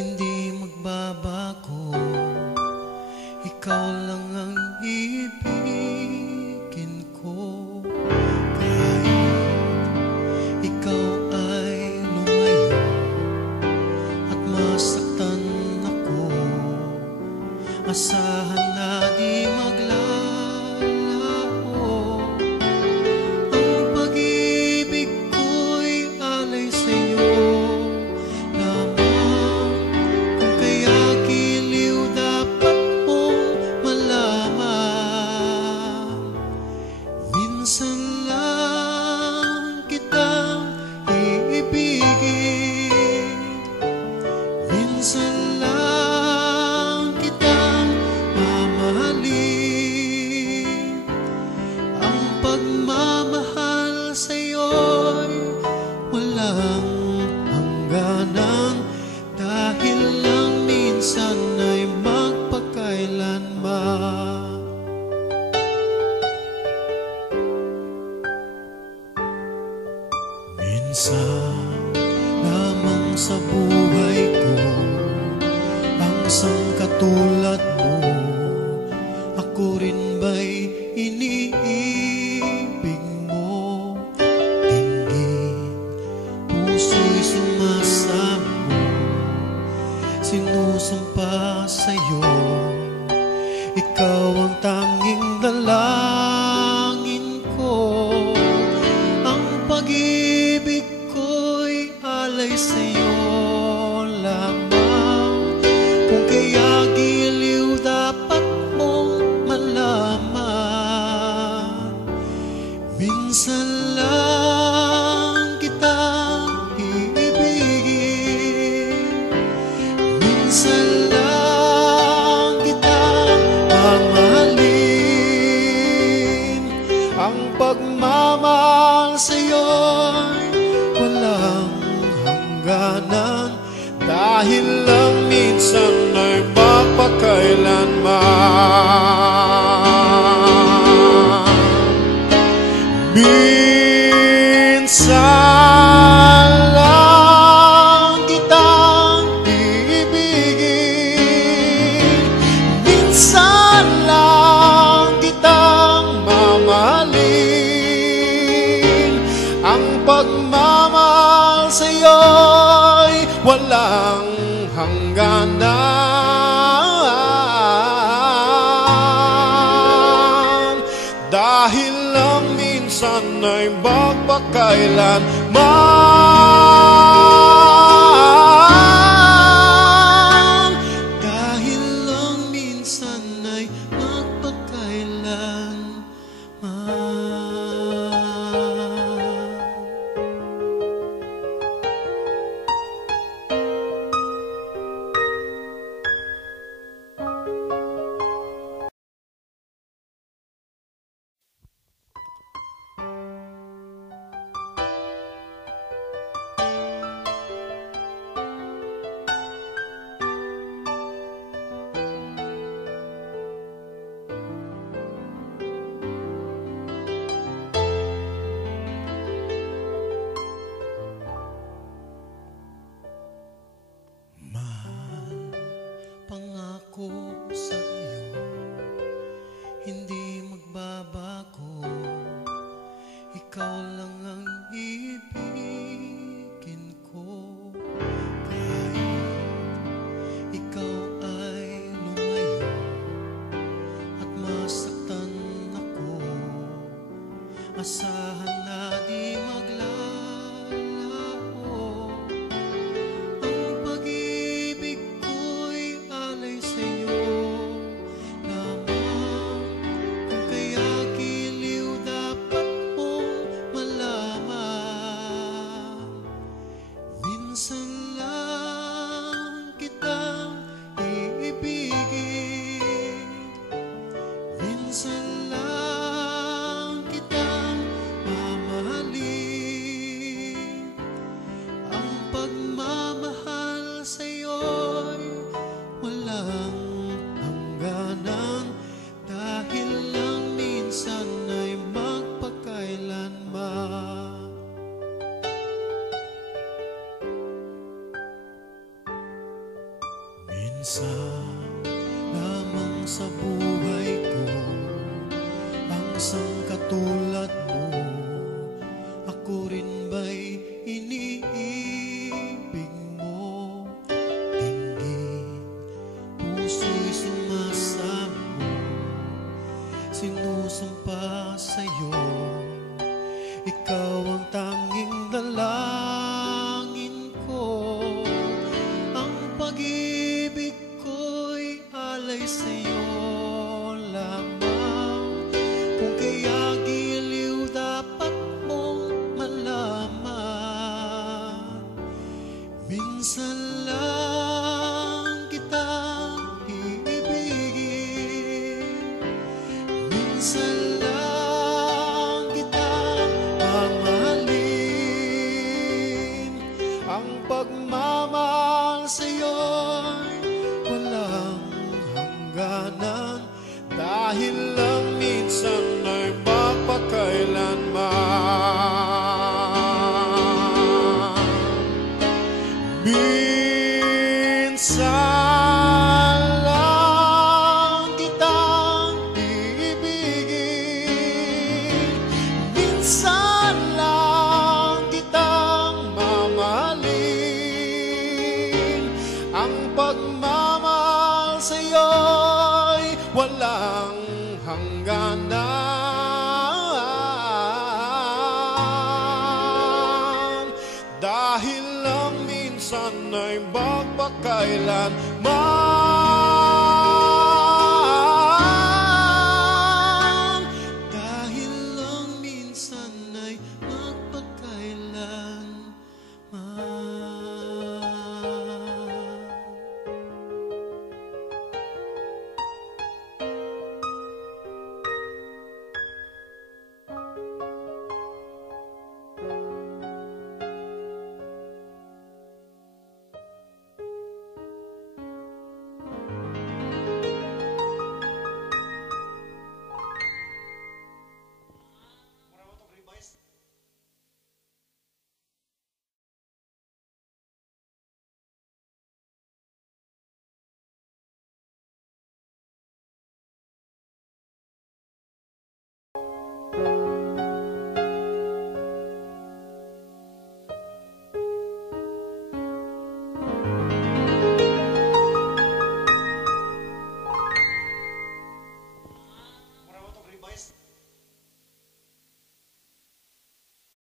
hindi magbabago. Ikaw lang ang ibigin ko. Kahit ikaw ay lumayo at masaktan ako, asahan na di maglalaho. Ang pag-ibig ko'y alay sa'yo lamang. Kung kaya giliw dapat mong malaman. Minsan lang kitang iibigin, minsan lang kitang mamahalin. Ang pagmamahal sa'yo'y walang hangganan, dahil lang minsan ay magpakailanman. Minsan lamang sa buhay ko ang sangkatulad mo. Ako rin ba'y iniibig mo? Dinggin, puso'y sumasamo, sinusumpa sa'yo. Ikaw ang tanging dalangin ko. Ang pag-ibig ko'y alay sa'yo lamang. Kung kaya giliw dapat mong malaman. Minsan lang kitang iibigin, minsan lang kitang mamahalin. Ang pagmamahal sa'yo'y walang hangganan, dahil lang minsan ay magpakailanman. Minsan lang kitang iibigin, minsan lang kitang mamahalin. Ang pagmamahal sa'yo'y walang hangganan, dahil lang minsan ay magpakailanman. Dahil lang minsan ay magpakailanman. Pangako sa iyo, hindi magbabago. Ikaw lang ang ibigin ko. Kahit ikaw ay lumayo at masaktan ako, asahan na di maglalaho. Ang pag-ibig ko'y alay sa'yo lamang. Kung kaya giliw dapat mong malaman. Minsan lang kitang iibigin, minsan lang kitang Minsan lamang sa buhay ko ang sangkatulad mo. Ako rin ba'y iniibig mo? Dinggin, puso'y sumasamo, sinusumpa sa'yo. Ikaw ang tanging dalangin ko. Ang pag-ibig ko'y alay sa'yo lamang. Kung kaya giliw dapat mong malaman. Minsan lang kitang iibigin, minsan lang kitang mamahalin. Ang pagmamahal sa'yo'y walang hangganan, dahil lang minsan ay mapakailanman. Minsan lang kitang iibigin, minsan lang kitang mamahalin. Ang pagmamahal sa'yo'y walang hangganan, dahil lang minsan ay magpakailanman.